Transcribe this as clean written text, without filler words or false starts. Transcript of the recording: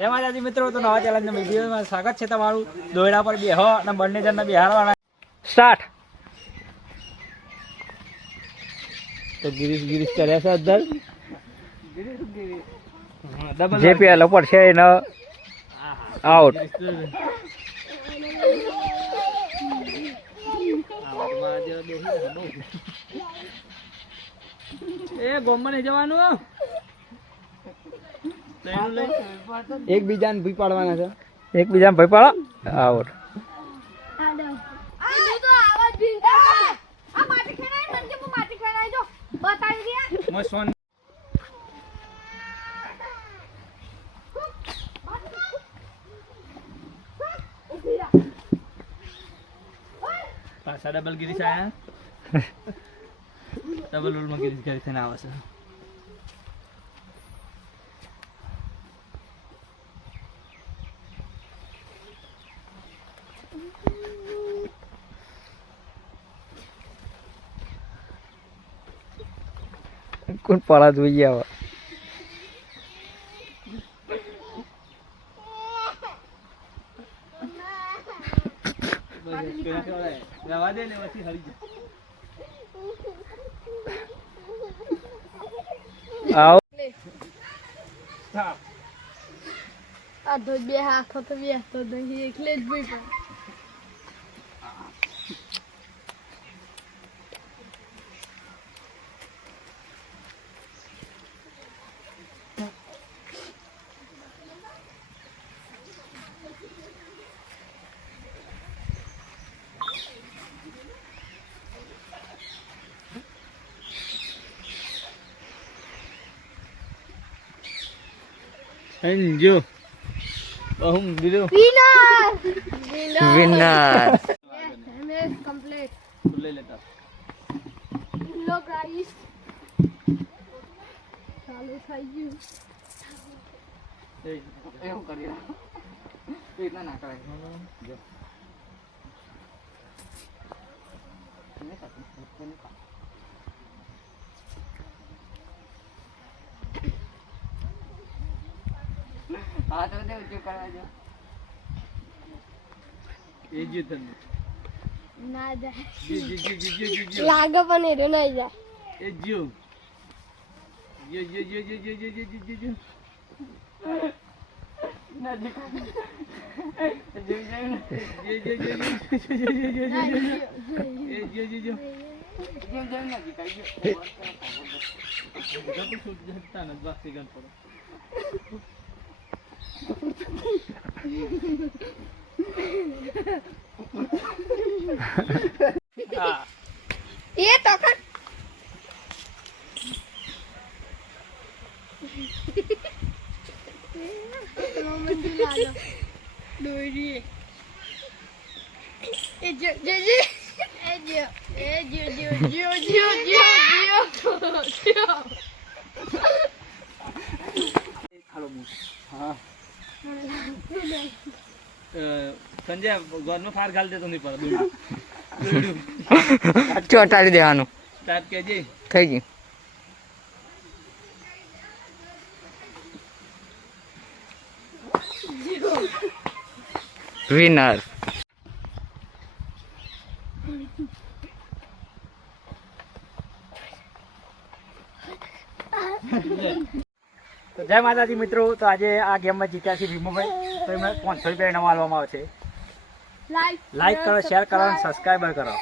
જય માતાજી મિત્રો, તો નવા ચેલેન્જના વિડીયોમાં સ્વાગત છે તમારું. દોયડા પર બેહો અને બંને જણને બેહારવાના. સ્ટાર્ટ. તો ગિરીશ કર્યા છે અદ્ધર. જે પહેલો પડશે એને આઉટ. એ ગોમમાં નહીં જવાનું. એકબીજાને ભઈ પાડવાના છે. એકબીજાને ભઈ પાડો. આઉટ. પાછા ડબલ ગિરીશ આયા. ડબલ રોલમાં ગિરીશ કરી થઈને આવે છે. કોણ પાડા જોઈએ હવે. બે હાથ તો બે તો નહીં એટલે જ ભઈ પણ જો અહમ દીધો વિનર વિનર એમએસ કમ્પ્લીટ લઈ લેતા. લો ગાઈસ ચાલુ થઈ ગયું. એવું કરી એટલા ના કરાય. જો હા તો દે ઉજો કરાવજો. એ જ તને ના જાય જી લાગે પણ એ નહીં જાય. એ જો જો ના દેખો જો એ તો કર દોરી એ જો જો જો એ જો હા સંજય ઘરનો ફાર ગાલ દેતો નહીં પડે. ચોટાડી દેવાનું. સ્ટાર્ટ કેજે થઈ ગયું. વિનર. તો જય માતાજી મિત્રો, તો આજે આ ગેમમાં જીત્યા છે ભીમુભાઈ. તો એમને 500 રૂપિયા ઇનામ આપવામાં આવશે. લાઈક કરો, શેર કરો અને સબસ્ક્રાઈબર કરો.